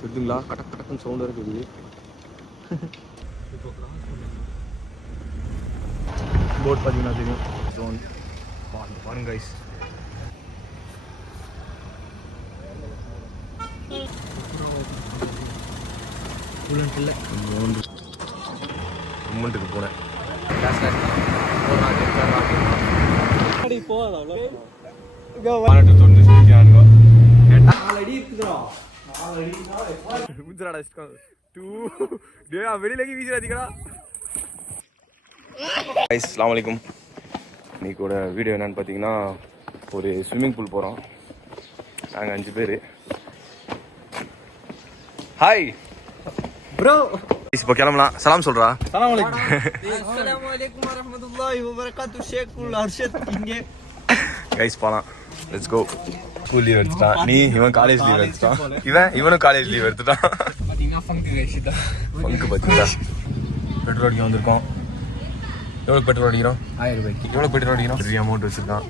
தெரியுதுங்களா? கடக் கடக்குன்னு சவுண்ட் இருக்குது. போட் பார்த்தீங்கன்னா தெரியும். ஜோன் பாருங்க கைஸ். மூமெண்ட்டுக்கு போனேன். அஸ்ஸலாமு அலைக்கும். இன்னைக்கோட வீடியோ என்னன்னு பார்த்தீங்கன்னா, ஒரு ஸ்விம்மிங் பூல் போகிறோம். நாங்கள் 5 பேர். Hi bro. இப்போ கிளம்பலாம். சலாம் சொல்றா. அஸ்ஸலாமு அலைக்கும் வரஹ்மத்துல்லாஹி வபரகாத்துஹு. ஷேக்குல் அர்ஷத் இங்கே. கைஸ் போலாம். Let's go. ஸ்கூல் லீவ் எடுத்துட்டான். இவன் காலேஜ் லீவ் எடுத்துட்டான். இவனும் காலேஜ் லீவ் எடுத்துட்டான். பாத்தீங்கன்னா ஃபங்க் கைஸ் இத. ஃபங்க் பாத்தீங்களா? பெட்ரோல் அடிக்க வந்திருக்கோம். எவ்வளவு பெட்ரோல் அடிக்கிறோம்? 1000 ரூபாய்க்கு. எவ்வளவு பெட்ரோல் அடிக்கிறோம்? பெரிய அமௌண்ட் வச்சிருக்கான்.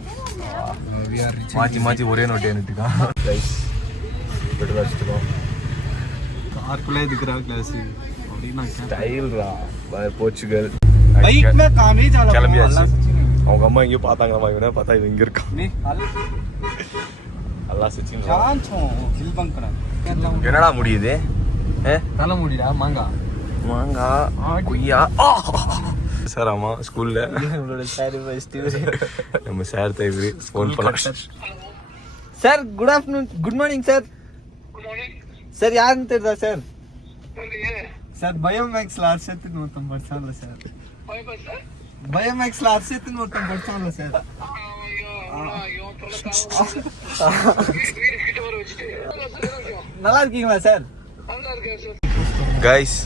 மாத்தி ஒரே நோட்டே நிட்டுக்கான். Guys petrol அடிச்சிட்டோம். கார்க்குள்ளே இருக்கிற கிளாஸ் அப்படினா ஸ்டைல்ரா. போர்ச்சுகல் பைக் மே காமே जाला. கிளம்பியாச்சு. அவங்க அம்மா இங்க பார்த்தாங்களாமா. இவனே பார்த்தா இவன் இங்க இருக்கான். நீ அல்லாஹ் சச்சின் ஜான் சோ ஹில் பங்கன. என்னடா முடியுது? தல முடிடா. மாங்கா குய்யா. சார் ஆமா ஸ்கூல்ல நம்மளோட சார் ஃபர்ஸ்ட் நம்ம சார் தைவரி ஃபோன் பண்ணா. Sir good afternoon. Good morning sir. Good morning sir. யாருன்னு தெரியுதா சார்? சார் பயோமேக்ஸ்ல அர்ஷத்னு ஒருத்தன் படிச்சான்ல சார். பயோமேக்ஸ்ல அர்ஷத்னு ஒருத்தன் படிச்சான்ல சார். நல்லா இருக்கீங்களா சார்? கைஸ்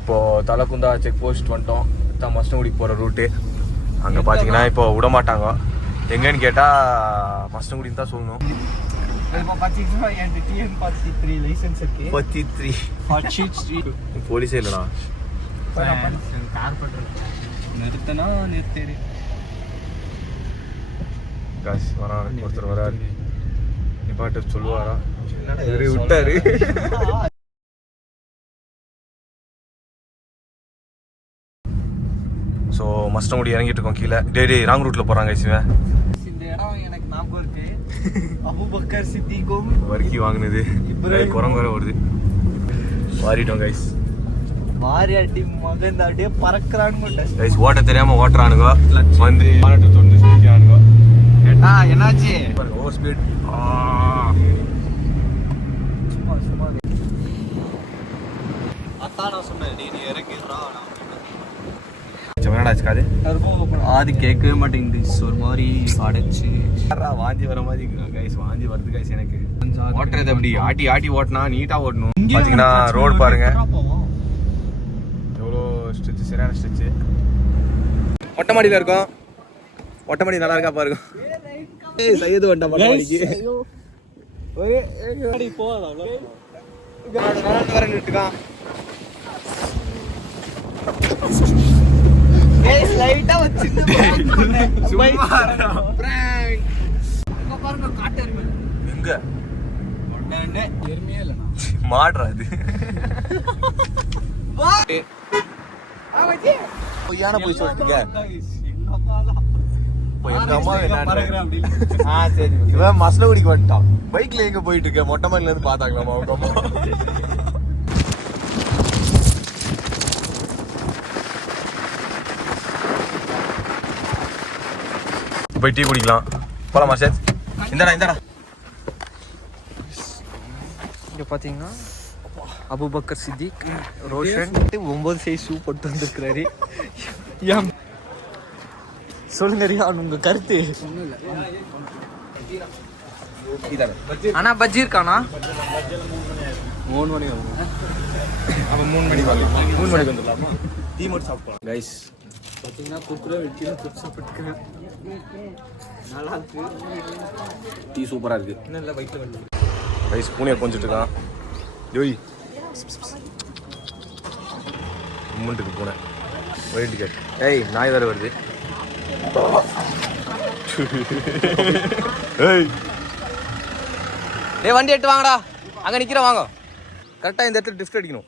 இப்போ தலக்குந்தா செக் போஸ்ட் வந்துட்டோம். தான் மஸ்டங்குடி போகிற ரூட்டு. அங்கே பார்த்தீங்கன்னா இப்போ விட மாட்டாங்க. எங்கன்னு கேட்டால் மஸ்டங்குடின்னு தான் சொல்லணும். இப்போ பார்த்தீங்கன்னா என்கிட்ட டிஎன் 43 லைசன்ஸ் இருக்கு. 43 போலீஸே இல்லைடா. கார் பண்ணுறது நிறுத்தினா நிறுத்திடு. காசு வரா. ஒருத்தர் வராரு. நிப்பாட்டு சொல்லுவாரா? விட்டாரு. ஸோ மஸ்டங்குடி இறங்கிட்டு இருக்கோம் கீழே. டே ராங் ரூட்ல போறாங்க. இந்த இடம் எனக்கு ஞாபகம் இருக்கு. அபூபக்கர் சித்திக்கும் வர்க்கி வாங்கினது. குரங்கு வர வருது. வாரிட்டோம் கைஸ். மாரி அடி மகன் அப்படியே பறக்குறானுங்க. கைஸ் ஓட்ட தெரியாம ஓட்டுறானுங்க. வந்து மானட்டு தொண்டு ஸ்பீடானுங்க. ஏட்டா என்னாச்சு? Over speed. சும்மா அதான் நான் சொன்னேன். நீ இறங்கிடுறா. அது கேட்கவே மாட்டேங்குது. ஒரு மாதிரி அடைச்சு வாந்தி வர மாதிரி கைஸ். வாந்தி வருது கைஸ். எனக்கு ஓட்டுறது அப்படி ஆட்டி ஆட்டி ஓட்டினா நீட்டா ஓட்டணும். பாத்தீங்கன்னா ரோடு பாருங்க எவ்வளோ ஸ்ட்ரெச். சரியான ஸ்ட்ரெச். ஒட்டமாடியில இருக்கோம். ஒட்டமாடி நல்லா இருக்கா பாருங்க. சையது வண்டா மொட்டமாடிக்கு வரட்டுக்கான். லைட்டா வச்சு எங்க எருமையே இல்லைண்ணா மாடுறா இது. பொய்யான போய் சொல்லிட்டுங்க. எங்க அம்மா சரி இவன் மசனகுடிக்கு வந்துட்டான். பைக்ல எங்க போயிட்டு இருக்க? மொட்டை மாடில இருந்து பாத்தாங்களாமா அவங்க அம்மா. போய் டீ குடிக்கலாம். போலாமா சார்? இந்தடா. இங்க பாத்தீங்கன்னா அபூபக்கர் சித்திக் ரோஷன் 9 சைஸ் ஷூ போட்டு வந்திருக்கிறாரு. சொல்லுங்க ரியான் உங்க கருத்து. அண்ணா பஜ்ஜி இருக்கானா? 3 மணி அப்ப 3 மணிக்கு வரலாம். 3 மணிக்கு வந்துடலாமா? டீ மட்டும் சாப்பிடலாம் கைஸ். பாத்தீங்கன்னா குக்குரா வெட்டில புதுசா போட்டுக்கிறேன். நல்லா இருக்கு. டீ சூப்பரா இருக்கு. இன்னும் இல்லை பைக்ல வந்து கைஸ் பூனையை கொஞ்சிட்டு இருக்கான். ஜோய் மூமெண்ட்டுக்கு போனேன். White ticket. ஏய் நாய் வேறு வருது. ஏய் வண்டி எடுத்து வாங்கடா. அங்க நிக்கிற வாங்க. கரெக்டாக இந்த இடத்துல ட்ரிஃப்ட் அடிக்கணும்.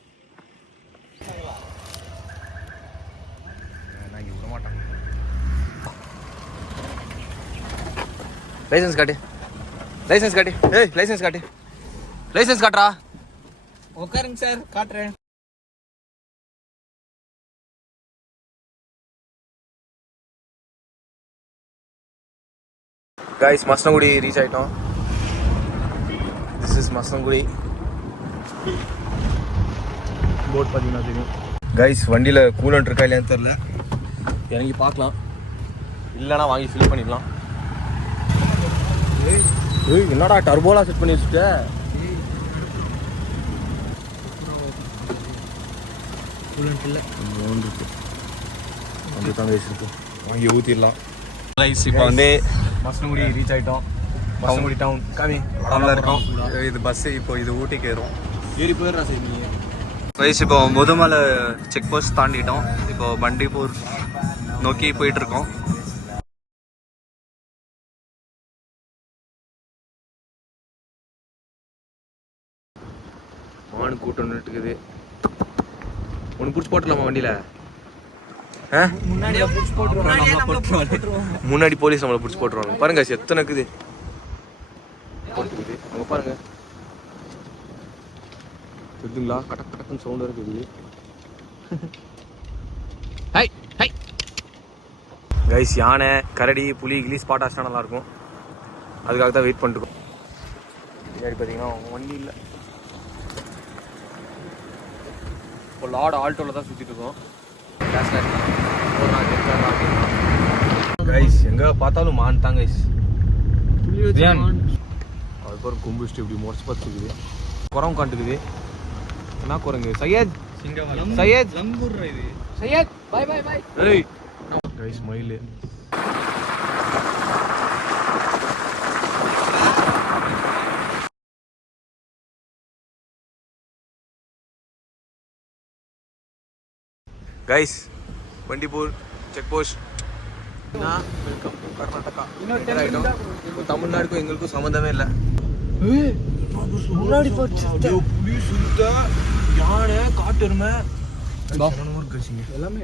நான் இங்கே விட மாட்டேன். லைசன்ஸ் காட்டு, லைசன்ஸ் காட்டு. ஏய் லைசன்ஸ் காட்டு, லைசன்ஸ் காட்டுறா. உட்காருங்க சார், காட்டுறேன். கைஸ் மசனகுடி ரீச் ஆகிட்டோம். This is Masinagudi. போட் பார்த்தீங்கன்னா தெரியும். கைஸ் வண்டியில் கூலண்ட் இருக்கா இல்லையான்னு தெரில, இறங்கி பார்க்கலாம். இல்லைனா வாங்கி ஃபில் பண்ணிடலாம். ஏய் என்னடா டர்போலாம் செட் பண்ணி வச்சுட்ட? கூலண்ட் இல்லை, ஒன்று இருக்கு, வந்து தான் கைஸ் இருக்கு, வாங்கி ஊற்றிடலாம். ரைஸ் இப்போ வந்து மசனகுடி ரீச் ஆகிட்டோம். மசனகுடி டவுன் காமி டவுனில் இருக்கோம். இது பஸ்ஸு இப்போ இது ஊட்டிக்கு ஏறும். ஏறி போயிடுறா சரி. நீங்கள் ரைஸ் இப்போ முதுமலை செக் போஸ்ட் தாண்டிட்டோம். இப்போ பண்டிப்பூர் நோக்கி போயிட்டு இருக்கோம். மானு கூட்டம் நின்றுட்டுக்குது. ஒன்று பிடிச்சி போட்டுடலாமா வண்டியில்? முன்னாடி போலீஸ் நம்மளை பிடிச்சி போட்டுருவாங்க. பாருங்க எத்தனை இருக்குது போட்டுக்குது அங்கே பாருங்க. தெரியுதுங்களா? கடக் கடக்குன்னு சவுண்ட் இருக்குது. ஹை ஹை கைஸ், யானை கரடி புலி கிளி ஸ்பாட் ஆச்சுனா நல்லாயிருக்கும். அதுக்காக தான் வெயிட் பண்ணிட்டுருக்கோம். பின்னாடி பார்த்தீங்கன்னா வண்டி இல்லை. இப்போ லார்ட் ஆல்டோவில் தான் சுற்றிட்டு இருக்கோம். கைஸ் எங்கே பார்த்தாலும் மான் தான் கைஸ். அதுக்கப்புறம் கும்பிச்சுட்டு இப்படி முறைச்சு பார்த்துக்குது. குரம் காட்டுக்குது. என்ன குரங்கு? சையத் சையத் இது சையத் பை பை பை. ஏய் கைஸ் மயில். Guys Bandipur check post. Welcome to Karnataka. இப்போ தமிழ்நாடுக்கும் எங்களுக்கும் சம்மந்தமே இல்லை. முன்னாடி புலி சுத்த யானை காட்டெருமை எல்லாமே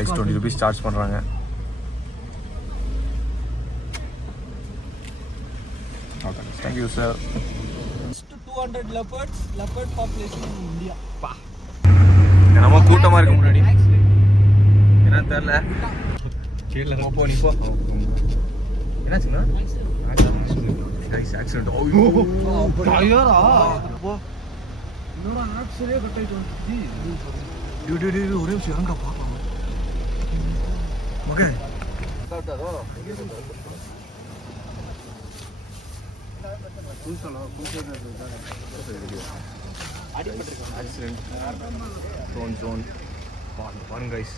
20 rupees சார்ஜ் பண்ணுறாங்க. Thank you sir. 200 leopard population in India. நம்ம கூட்டமாக இருக்கு முன்னாடி. என்னன்னு தெரியல. போ நீ போ. என்னாச்சுன்னா ஆக்சிடென்ட். டயரா போ. என்னடா ஆக்சிடென்ட் கட் ஆயிட்டு வந்துச்சு. டியூ ஒரே விஷயம் இறங்கா பார்க்கலாம். ஓகே ஆக்சிடென்ட் ஜோன் பாருங்க கைஸ்.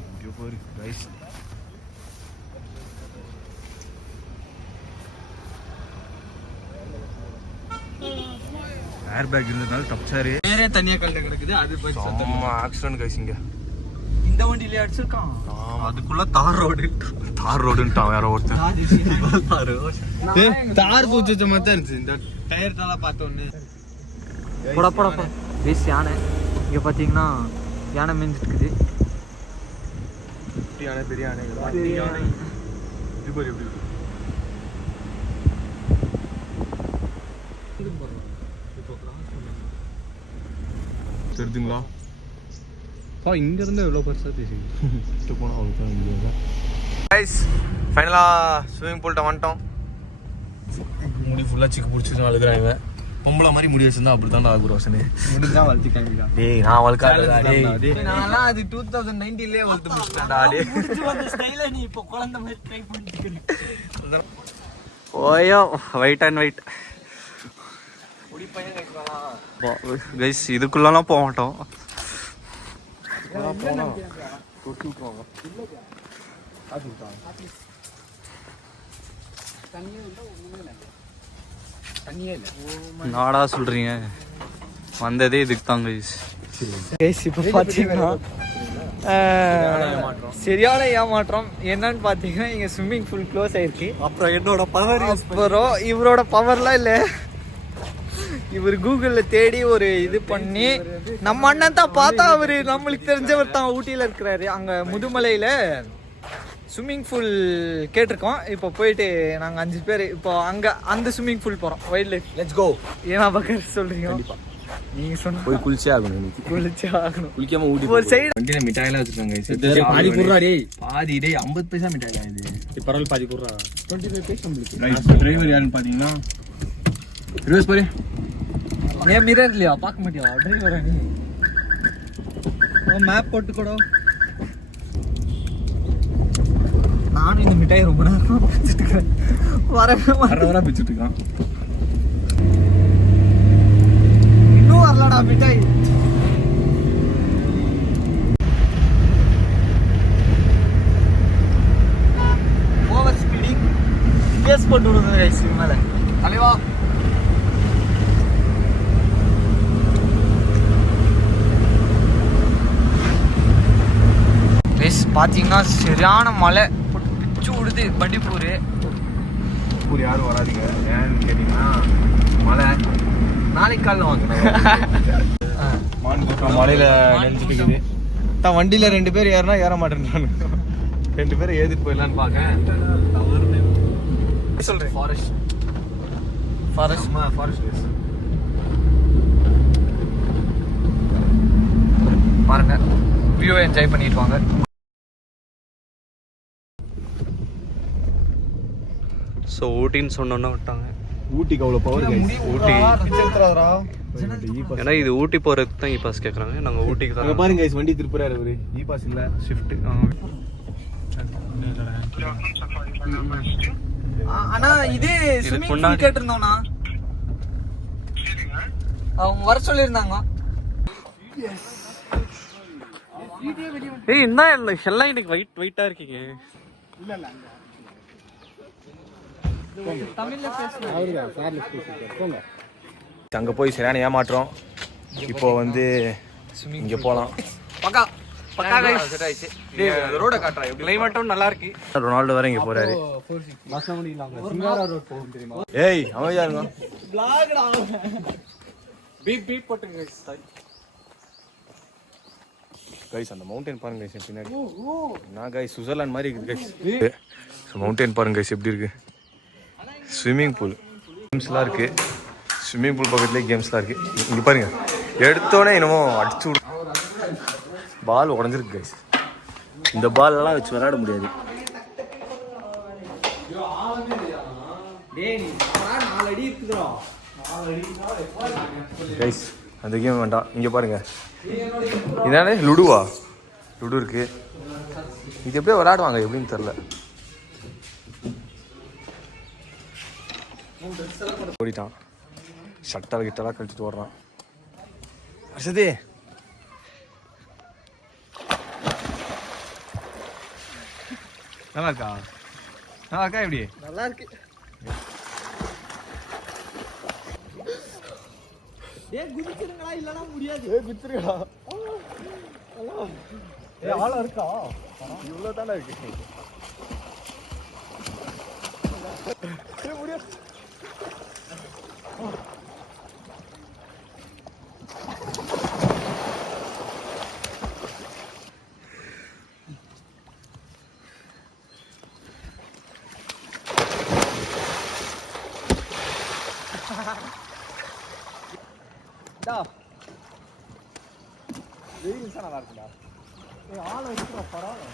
இங்கே போயிரு கைஸ். ஏர் பேக் இருந்ததுனால தப்பிச்சாரு. வேற தனியா கல்ல கிடக்குது. அது போய் செம்ம ஆக்சிடென்ட் கைஸ். இங்க இந்த வண்டியிலே அடிச்சிருக்கான். அதுக்குள்ள தார் ரோடுன்ட்டான் வேற ஒருத்தன். தார் பூச்ச மாதிரி இருந்துச்சு. இந்த டயர் தால பார்த்தோன்னே போட போட போட பேஸ் யானை. இங்க பாத்தீங்கன்னா யானை மேஞ்சிட்டு யானை பெரிய யானை. இது பாரு எப்படி தெரிஞ்சுங்களா? இங்க இருந்து எவ்வளவு பெருசா தெரியுது. போனா அவ்வளோ. கைஸ் ஃபைனலாக ஸ்விம்மிங் பூல்கிட்ட வந்துட்டோம். முடி ஃபுல்லாக சிக்கு பிடிச்சிட்டு அழுகுறாங்க. பொம்பளை மாதிரி முடி வச்சிருந்தா அப்படி தான் ஆகுற வசனே. முடிஞ்சா வளர்த்திக்காங்க. டேய் நான் வளர்க்காத. நான்லாம் அது 2019 வளர்த்து முடிச்சிட்டேன்டா. நீ இப்போ குழந்தை மாதிரி ட்ரை பண்ணிட்டு ஓயோ வெயிட் அண்ட் வெயிட் கைஸ். இதுக்குள்ளலாம் போக மாட்டோம். நாடா சொல்றீங்க, வந்ததே இதுக்கு தான் கைஸ். இப்போ பார்த்தீங்கன்னா சரியான ஏமாற்றம். என்னன்னு பார்த்தீங்கன்னா இங்கே ஸ்விம்மிங் பூல் க்ளோஸ் ஆயிருக்கு. அப்புறம் என்னோட பவர் அப்புறம் இவரோட பவர்லாம் இல்லை. இவர் கூகுளில் தேடி ஒரு இது பண்ணி நம்ம அண்ணன் தான் பார்த்தா அவர் நம்மளுக்கு தெரிஞ்சவர் தான் ஊட்டியில் இருக்கிறாரு. அங்கே முதுமலையில் ஸ்விம்மிங் பூல் கேட்டிருக்கோம். இப்போ போயிட்டு நாங்கள் 5 பேர் இப்போ அங்கே அந்த ஸ்விம்மிங் பூல் போகிறோம். Wild life let's go. ஏன்னா பக்கம் சொல்கிறீங்க நீங்கள் சொன்ன போய் குளிச்சே ஆகணும். குளிச்சே ஆகணும். குளிக்காம ஊட்டி ஒரு சைடு வண்டியில மிட்டாயெல்லாம் வச்சிருக்காங்க. பாதி குடுறா டேய். பாதி டேய் 50 பைசா மிட்டாயா இது. பரவாயில்ல பாதி குடுறா. 25 பைசா நம்மளுக்கு. டிரைவர் யாருன்னு பாத்தீங்கன்னா ரிவர்ஸ் பாரு. ஏன் மிரர் இல்லையா பார்க்க மாட்டியா டிரைவர் நீ? மேப் போட்டு கூட நானும் இந்த மிட்டாயை ரொம்ப நேரம் பிடிச்சிட்டு இருக்கேன். வரவரா பிச்சுட்டு இருக்கான். இன்னும் வரலடா மிட்டாய். ஓவர் ஸ்பீடிங் கேஸ் போட்டு விடுங்க கைஸ் மேல. தலைவா கைஸ் பார்த்தீங்கன்னா சரியான மழை போட்டு பிச்சு விடுது. பண்டிப்பூர் ஊர் யாரும் வராதீங்க. ஏன்னு கேட்டீங்கன்னா மழை நாளைக்கு காலைல வாங்க. மழையில நினைச்சிட்டு இருக்குது. தான் வண்டியில 2 பேர் ஏறினா ஏற மாட்டேன்றானு. 2 பேரை ஏறிட்டு போயிடலான்னு பார்க்கேன். சொல்றேன் ஃபாரஸ்ட் பாருங்க வியூவை என்ஜாய் பண்ணிட்டு வாங்க. ஸோ ஊட்டின்னு சொன்னோன்னா விட்டாங்க. ஊட்டிக்கு அவ்வளோ பவர். ஊட்டி ஏன்னா இது ஊட்டி போகிறதுக்கு தான் இ பாஸ் கேட்குறாங்க. நாங்கள் ஊட்டிக்கு தான் பாருங்க கைஸ் வண்டி திருப்புறாரு அவரு. இ பாஸ் இல்லை ஷிஃப்ட். ஆனா இது ஸ்விமிங் பூல் கேட்டிருந்தோம்னா அவங்க வர சொல்லியிருந்தாங்க. ஏய் என்ன எல்லாம் இன்னைக்கு வெயிட்டா இருக்கீங்க. அங்க போய் சரியான ஏமாற்றம். இப்போ வந்து இங்க போலாம். பக்கா பக்கா கைஸ். ரோட காட்டுறா. கிளைமேட்டும் நல்லா இருக்கு. ரொனால்டோ வேற இங்க போறாரு. ஏய் அமைதியா இருங்க. பீப் போட்டுங்க கைஸ் அந்த மவுண்டன் பாருங்க கைஸ் பின்னாடி. நான் கைஸ் சுவிட்சர்லாந்து மாதிரி இருக்குது கைஸ். மவுண்டன் பாருங்க கைஸ் எப்படி இருக்கு. ஸ்விம்மிங் பூல் கேம்ஸ்லாம் இருக்கு. ஸ்விம்மிங் பூல் பக்கத்துலேயே கேம்ஸ்லாம் இருக்கு. இங்க பாருங்க எடுத்தோடனே என்னமோ அடிச்சு விடு. பால் உடஞ்சிருக்கு கைஸ். இந்த பால்லாம் வச்சு விளையாட முடியாது. கைஸ் அந்த கேம் வேண்டாம். இங்கே பாருங்க இதானே லுடுவா. லுடு இருக்கு. இது எப்படியோ விளையாடுவாங்க எப்படின்னு தெரில. ஓடிட்டான். ஷட்டர் கிட்டலாம் கழிச்சுட்டு ஓடுறான். வசதி நல்லா இருக்கா? நல்லா இருக்கா? எப்படி நல்லா இருக்கு. ஏய் குதிச்சிருங்கடா இல்லனா முடியாது. ஏய் குதிச்சிருடா. ஏய் ஆளா இருக்கா? இவ்ளோ தான இருக்கு. ஏய் முடியாது. வெயில் நல்லா இருக்குடா. ஆளை வச்சுடா பரவாயில்ல.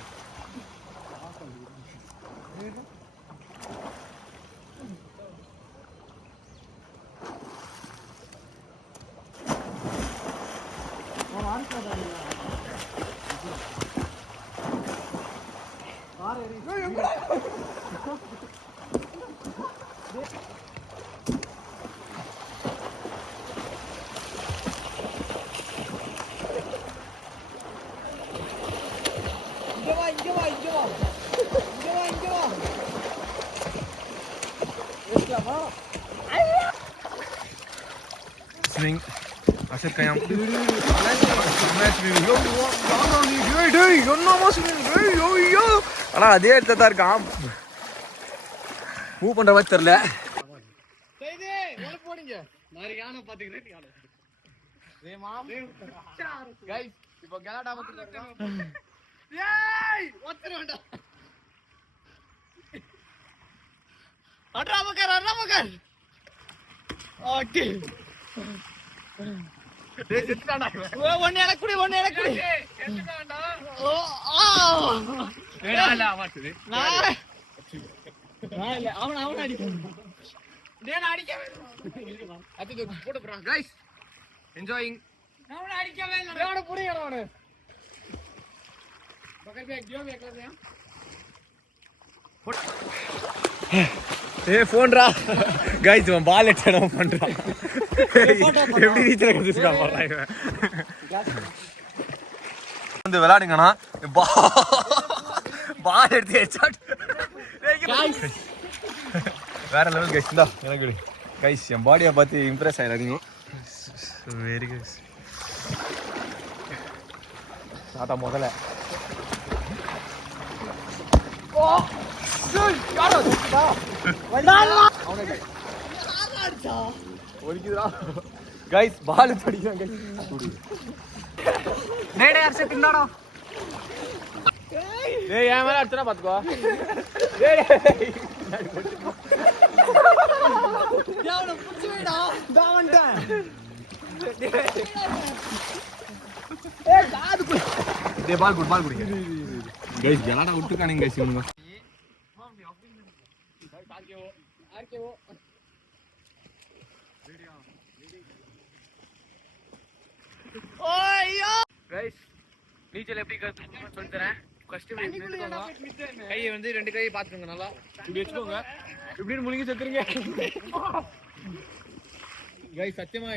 ஸ்விமிங் அசர் கயாம் ஆனால் அதே இடத்துல தான் இருக்கான். மூவ் பண்ணுற மாதிரி தெரில. என்ஜாயிங். போன்ரா கைஸ், இவன் பால் எடுத்து பண்றான். எப்படி நீச்சல் கத்துக்கான் வந்து விளையாடுங்கண்ணா. பால் எடுத்து வேற லெவல் கைஸ். இந்தா எனக்கு கைஸ், என் பாடியை பார்த்து இம்ப்ரெஸ் ஆயிடாதீங்க. Very good. ஆட்டா முதல்ல கைஸ், பால் படிக்கிறான். என் மேல அடிச்சா பாத்துக்கோ. பால் குட், பால் குடிங்க கைஸ். கலாடா விட்டுருக்கானுங்க கைஸ் இவனுங்க. நீச்சல் எப்படி கற்றுக்கணும்னு சொல்லி தரேன். கையை வந்து 2 கையை பார்த்துக்கோங்க, நல்லா இப்படி வச்சுக்கோங்க. இப்படின்னு முழுங்கி செத்துருங்க கைஸ். சத்தியமா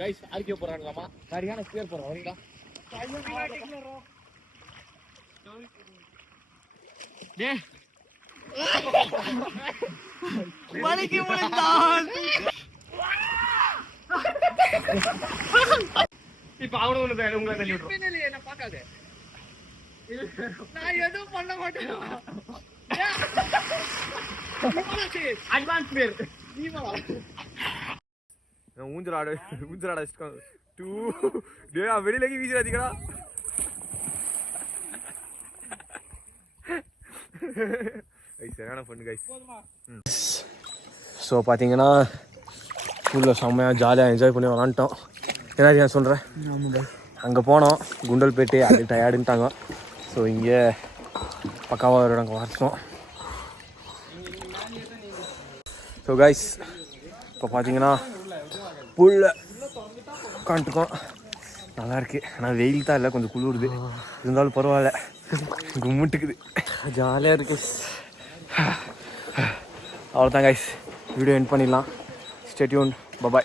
கைஸ் ஆர்கியோ போறாங்களாமா. சரியான ஸ்பியர் போறோம் வரீங்களா? இப்ப அவனும் உங்களை தள்ளி விட்டுரும். என்ன பார்க்காது, நான் எதுவும் பண்ண மாட்டேன். அட்வான்ஸ் பேர் ஊஞ்சலாடு ஊஞ்சலாட வெளியிலக்கி வீசிடாதீங்களா. சரியான ஃபன் கைஸ். ஸோ பார்த்தீங்கன்னா ஸ்கூலில் செம்மையாக ஜாலியாக என்ஜாய் பண்ணி விளாண்டோம். என்ன சொல்கிறேன், அங்கே போனோம் குண்டல்பேட்டு, அது டயர்டுன்ட்டாங்க. ஸோ இங்கே பக்காவாக நாங்கள் வரச்சோம். ஸோ கைஸ், இப்போ பார்த்தீங்கன்னா புல்ல உட்காந்துருக்கோம். நல்லாயிருக்கு. ஆனால் வெயில் தான் இல்லை, கொஞ்சம் குளிருது. இருந்தாலும் பரவாயில்ல, கும்பிட்டுக்குது, ஜாலியாக இருக்கு. அவ்வளோதான் கைஸ், வீடியோ எண்ட் பண்ணிடலாம். Stay tune, by.